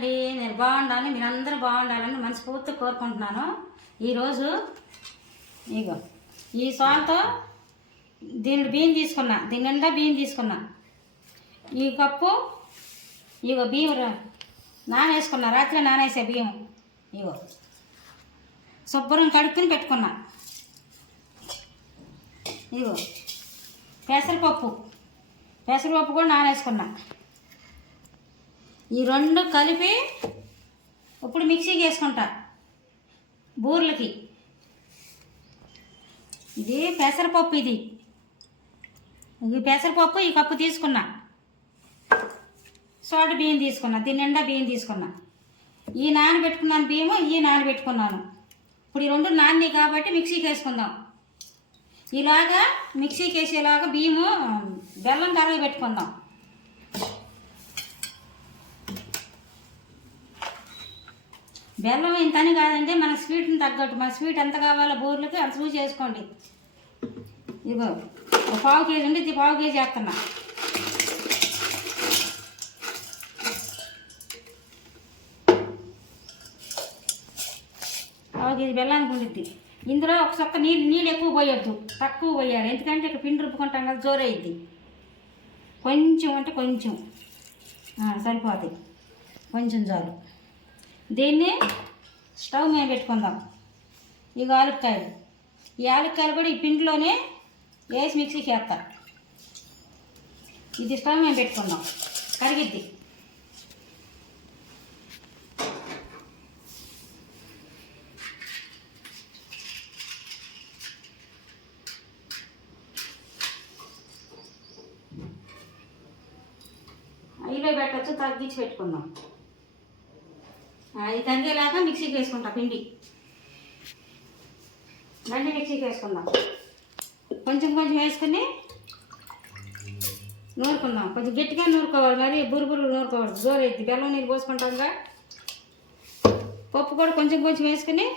అండి నేను బాగుండాలి మీరందరూ బాగుండాలని మనస్ఫూర్తి కోరుకుంటున్నాను. ఈరోజు ఇగో ఈ సాల్తో దీని బియ్యం తీసుకున్నా దీని నిండా బియ్యం తీసుకున్నా. ఈ కప్పు ఇగో బియ్యం రా- నానేసుకున్నా రాత్రి నానేసే బియ్యం. ఇగో శుభ్రం కడుక్కుని పెట్టుకున్నా. ఇగో పెసరపప్పు పెసరపప్పు కూడా నానేసుకున్నా. ఈ రెండు కలిపి ఇప్పుడు మిక్సీకి వేసుకుంటా బూర్లకి. ఇది పెసరపప్పు ఇది. ఇది పెసరపప్పు ఈ కప్పు తీసుకున్నా. సోడ బియ్యం తీసుకున్నా దీని నిండా బియ్యం తీసుకున్నా. ఈ నానబెట్టుకున్నాను బియ్యము ఈ నానబెట్టుకున్నాను. ఇప్పుడు ఈ రెండు నాన్ని కాబట్టి మిక్సీకి వేసుకుందాం. ఇలాగా మిక్సీకి వేసేలాగా బియ్యము బెల్లం కరగ పెట్టుకుందాం బెల్లం ఇంతని కాదండి మన స్వీట్ని తగ్గట్టు. మన స్వీట్ ఎంత కావాలో బోర్లకి అంత చూసి చేసుకోండి ఇదిగో ఒక పావు కేజీ ఉంది ఇది పావు కేజీ వేస్తున్నా. పావు కేజీ బెల్లానికి ఉండిద్ది. ఇందులో ఒక చొక్క నీళ్ళు నీళ్ళు ఎక్కువ పోయొద్దు. తక్కువ పోయాలి. ఎందుకంటే ఇక్కడ పిండి రుబ్బుకుంటాం కదా జోరైద్ది. కొంచెం అంటే కొంచెం. ఆ, సరిపోతుంది కొంచెం చాలు. దీన్ని? స్టవ్ మీద పెట్టుకుందాం. ఈ ఆలుక్కాయలు. ఈ యాలక్కాయలు కూడా ఈ పిండిలోనే వేసి మిక్సీకి వేస్తా ఇది స్టవ్ మేము పెట్టుకుందాం. కరిగిద్ది ఐలో పెట్టచ్చు తగ్గించి పెట్టుకుందాం. అది తగ్గేలాగా మిక్సీకి వేసుకుంటా పిండి. మళ్ళీ మిక్సీకి వేసుకుందాం. కొంచెం కొంచెం వేసుకుని నూరుకుందాం. కొంచెం గట్టిగా నూరుకోవాలి మరి బురుబురు నూరుకోవాలి. జోరు అయితే బెల్లం నీరు పోసుకుంటాంగా పప్పు కూడా కొంచెం కొంచెం వేసుకుని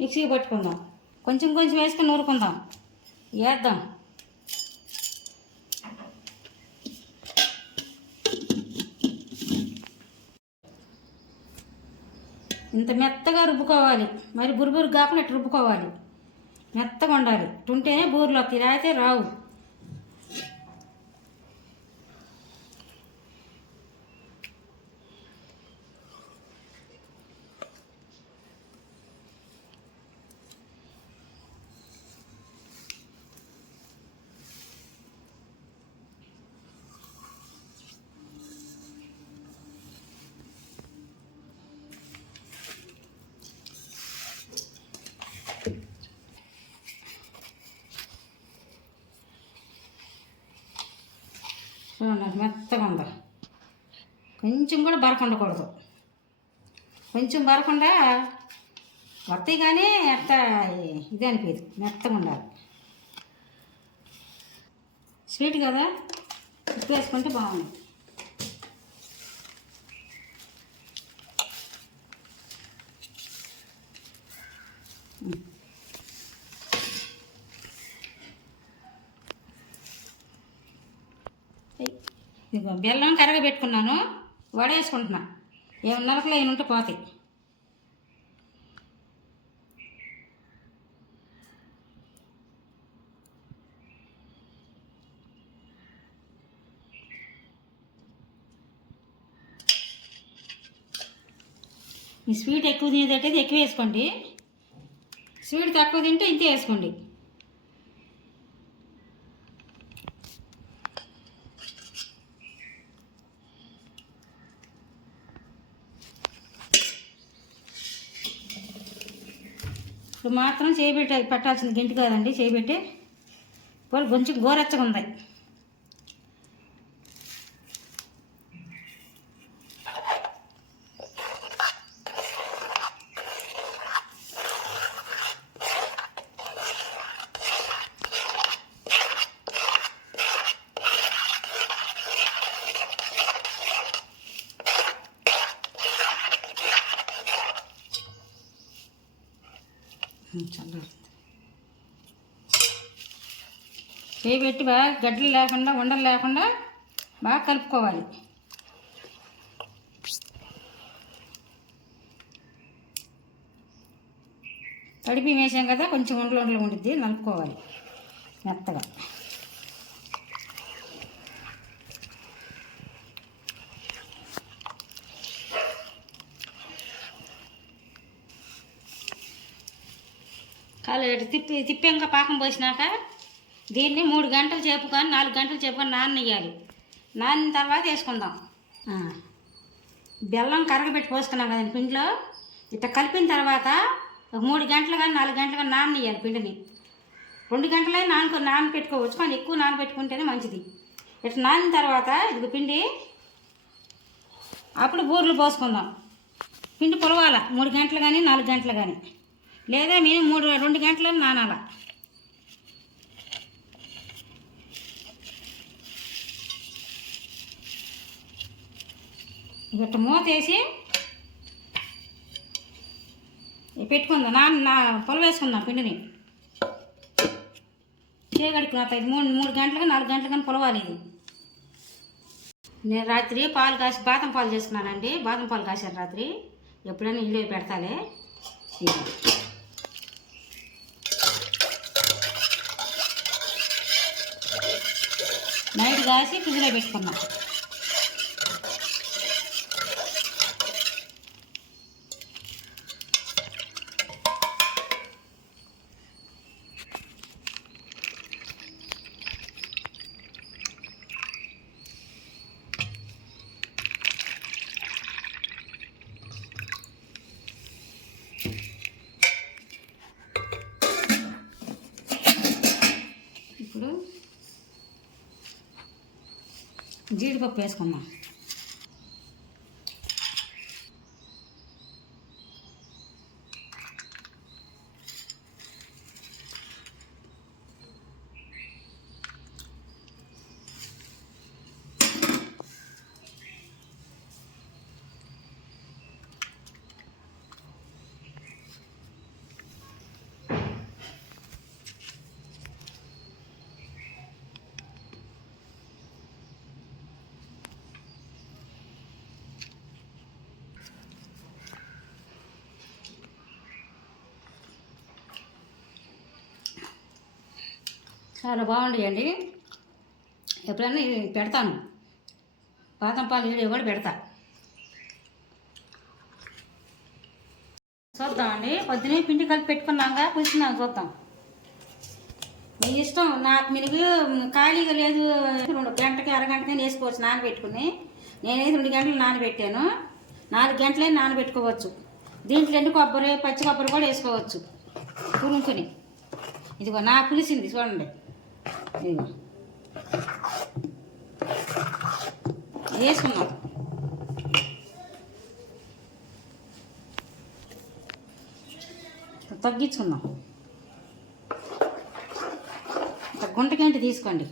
మిక్సీకి పట్టుకుందాం. కొంచెం కొంచెం వేసుకుని నూరుకుందాం. వేద్దాం. ఇంత మెత్తగా రుబ్బుకోవాలి. మరి బురుబురు కాకుండా ఇట్లా రుబ్బుకోవాలి. మెత్తగా ఉండాలి. ఉంటేనే బూరెలు వస్తాయి. రాయితే రావు. చూడండి మెత్తగా ఉందా. కొంచెం కూడా బరక ఉండకూడదు. కొంచెం బరకుండా వస్తాయి కానీ అట్ట ఇది అనిపించదు మెత్తగా ఉండాలి. స్వీట్ కదా? ఉప్పు వేసుకుంటే బాగుంది. ఇదిగో బెల్లం కరగబెట్టుకున్నాను వడేసుకుంటున్నా. ఏమి నలకలు అయిన ఉంటే పోతాయి. మీ స్వీట్ ఎక్కువ తినేదైతే ఎక్కువ వేసుకోండి. స్వీట్ తక్కువ తింటే ఇంతే వేసుకోండి. ఇప్పుడు మాత్రం చేయబెట్టి పెట్టాల్సింది గింటి కాదండి చేయబెట్టి వాళ్ళు కొంచెం గోరెచ్చగా ఉంది. చేయి పెట్టి బాగా గడ్డలు లేకుండా ఉండలు లేకుండా బాగా కలుపుకోవాలి. తడిపి వేసాం కదా కొంచెం ఉండలు ఉండలు ఉండిద్ది నలుపుకోవాలి. మెత్తగా. కాలు ఇటు తిప్పి తిప్పాక పాకం పోసినాక దీన్ని మూడు గంటలు చేపుకొని నాలుగు గంటలు చేపుకొని నాననియ్యాలి. నానిన తర్వాత వేసుకుందాం. బెల్లం కరగబెట్టి పోసుకున్నాం కదండి పిండిలో. ఇట్లా కలిపిన తర్వాత ఒక మూడు గంటలు కానీ నాలుగు గంటలు కానీ నాననియ్యాలి పిండిని. రెండు గంటలే నానుకో నానబెట్టుకోవచ్చు కానీ ఎక్కువ నానబెట్టుకుంటేనే మంచిది. ఇట్లా నానిన తర్వాత ఇది పిండి. అప్పుడు బూరెలు పోసుకుందాం. పిండి పొలవాల. మూడు గంటలు కానీ నాలుగు గంటలు కానీ. లేదా మేము మూడు రెండు గంటలు నానాల. ఇట్ట మూత వేసి పెట్టుకుందాం? నా నా పొలవేసుకుందాం పిండిని? ఇది మూడు మూడు గంటలకు నాలుగు గంటలకు కానీ పొలవాలి ఇది. నేను రాత్రి పాలు కాసి బాదం పాలు చేసుకున్నానండి. బాదం పాలు కాసారు రాత్రి. ఎప్పుడైనా ఇల్లు పెడతాలే. నైట్ కాసి ఫ్రిడ్జ్లో పెట్టుకున్నాం ఇప్పుడు జీడిపప్పు వేసుకుందాం చాలా బాగుంటాయండి. ఎప్పుడైనా పెడతాను. బాదం పాలు వీడియో కూడా పెడతా. చూద్దామండి. పొద్దునే పిండి కలిపి పెట్టుకున్నాక కూర్చున్నాక చూద్దాం. మీ ఇష్టం నాకు మీరు ఖాళీగా లేదు. రెండు గంటకి అరగంటకి వేసుకోవచ్చు నానబెట్టుకుని. నేనైతే రెండు గంటలు నానబెట్టాను. నాలుగు గంటలే నానబెట్టుకోవచ్చు. దీంట్లో ఎండు కొబ్బరి పచ్చి కొబ్బరి కూడా వేసుకోవచ్చు. తురుముకుని. ఇదిగో నా పులిసింది చూడండి. వేసుకున్నాం తగ్గించుకుందాం. గుంటకేంటి తీసుకోండి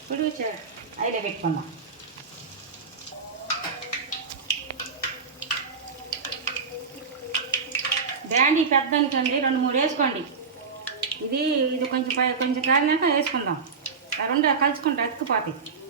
ఇప్పుడు అయిలో పెట్టుకుందాం. బ్యాండీ పెద్ద అనుకోండి రెండు మూడు వేసుకోండి. ఇది ఇది కొంచెం పై- కొంచెం కారినాక వేసుకుందాం. రెండు కలుసుకుంటే అతికిపోతాయి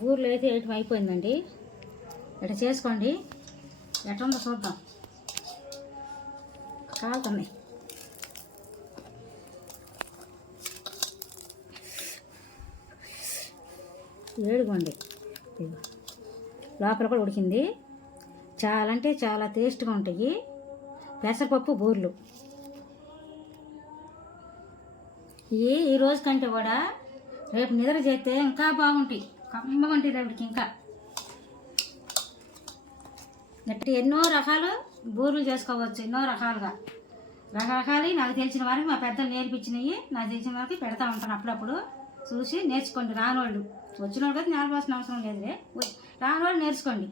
బూర్లు అయితే వేయటం అయిపోయిందండి. ఇట్లా చేసుకోండి. ఎట్లా ఉందో చూద్దాం. కాలుతున్నాయి ఏడుగోండి. లోపల కూడా ఉడికింది. చాలా అంటే చాలా టేస్ట్గా ఉంటాయి. పెసరపప్పు బూర్లు. ఇవి ఈ రోజు కంటే కూడా రేపు నిద్ర చేస్తే ఇంకా బాగుంటాయి. కమ్మగా ఉంటాయి రేపటికి ఇంకా. గట్టి ఎన్నో రకాలు బూరెలు చేసుకోవచ్చు ఎన్నో రకాలుగా. రకరకాలు నాకు తెలిసిన వారికి మా పెద్దలు నేర్పించినవి నాకు తెలిసిన వారికి పెడతా ఉంటాను అప్పుడప్పుడు. చూసి నేర్చుకోండి రానోళ్ళు. వచ్చిన వాళ్ళు కదా నేర్పాల్సిన అవసరం లేదులే. రానోళ్ళు నేర్చుకోండి.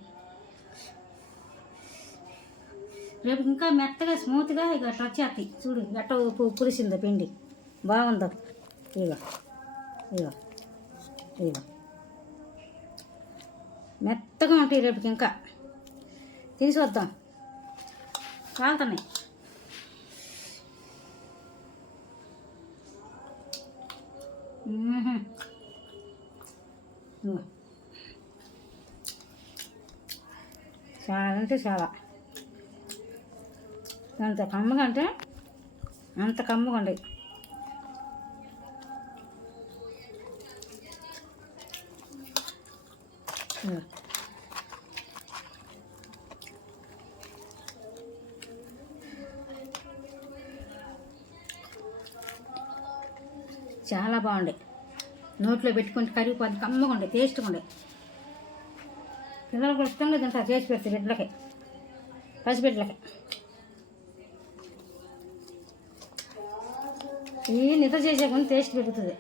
రేపు ఇంకా మెత్తగా స్మూత్గా ఇక వచ్చేస్తాయి. చూడు ఎట్ట ఉప్పు పులిసిందో పిండి. బాగుందో. ఇగో ఇగో ఇగో మెత్తగా ఉంటాయి రేపుకి ఇంకా. తీసి వద్దాం. కాలుతున్నాయి. చాలా అంటే చాలా. అంత కమ్మగా అంటే అంత కమ్మగా ఉండేది చాలా బాగుండే. నోట్లో పెట్టుకుంటే కరిగిపోద్ది కమ్మగా ఉండే టేస్ట్గా ఉండే. పిల్లలు కూడా ఇష్టంగా తింటారు చేసి పెడితే బిడ్డలకి. పసిబిడ్డలకి ఈ నిద్ర చేసే కొంత టేస్ట్ పెరుగుతుంది.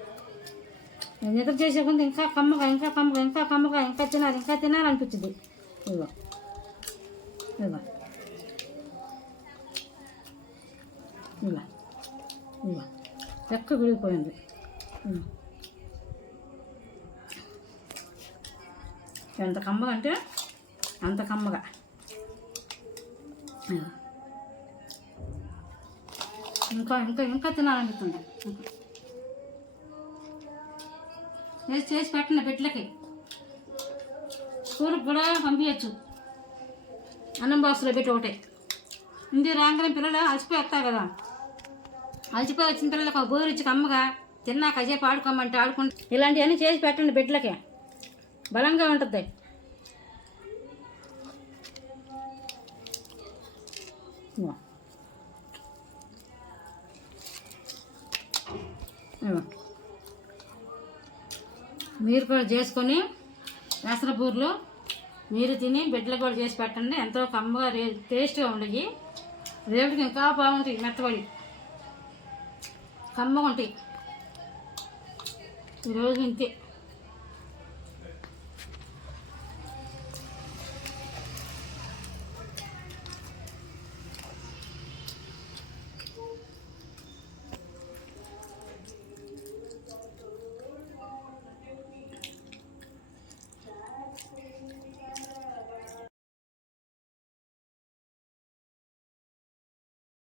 నిద్ర చేసే కొంత ఇంకా కమ్మగా ఇంకా కమ్మగా ఇంకా కమ్మగా ఇంకా తినాలి ఇంకా తినాలనిపించింది. ఇదిగో ఇదిగో ఇలా ఇలా ఎక్క విడిగిపోయింది ఎంత కమ్మగా అంటే అంత కమ్మగా. ఇంకా ఇంకా ఇంకా తినాలనిపిస్తుంది. ఇంకా. చేసి చేసి పెట్టండి బిడ్డలకి. స్కూల్కి కూడా పంపించచ్చు. అన్నం బాక్స్లో పెట్టి ఒకటే. ఇంటి రాగానే పిల్లలు అలసిపోయి వస్తారు కదా. అలసిపోయి వచ్చిన పిల్లలకు ఒక బోరు ఇచ్చి కమ్మగా తిన్నాక కాసేపు ఆడుకోమంటే ఆడుకుంటే. ఇలాంటివన్నీ చేసి పెట్టండి బిడ్డలకి. బలంగా ఉంటుంది. ఇదిగో. మీరు కూడా చేసుకొని పెసరపూర్లు మీరు తిని బిడ్డలు కూడా చేసి పెట్టండి. ఎంతో కమ్మగా రే టేస్ట్గా ఉండయి. రేపటికి ఇంకా బాగుంటాయి మెత్తబడి. కమ్మగా ఉంటాయి. ఈరోజు ఇంతే.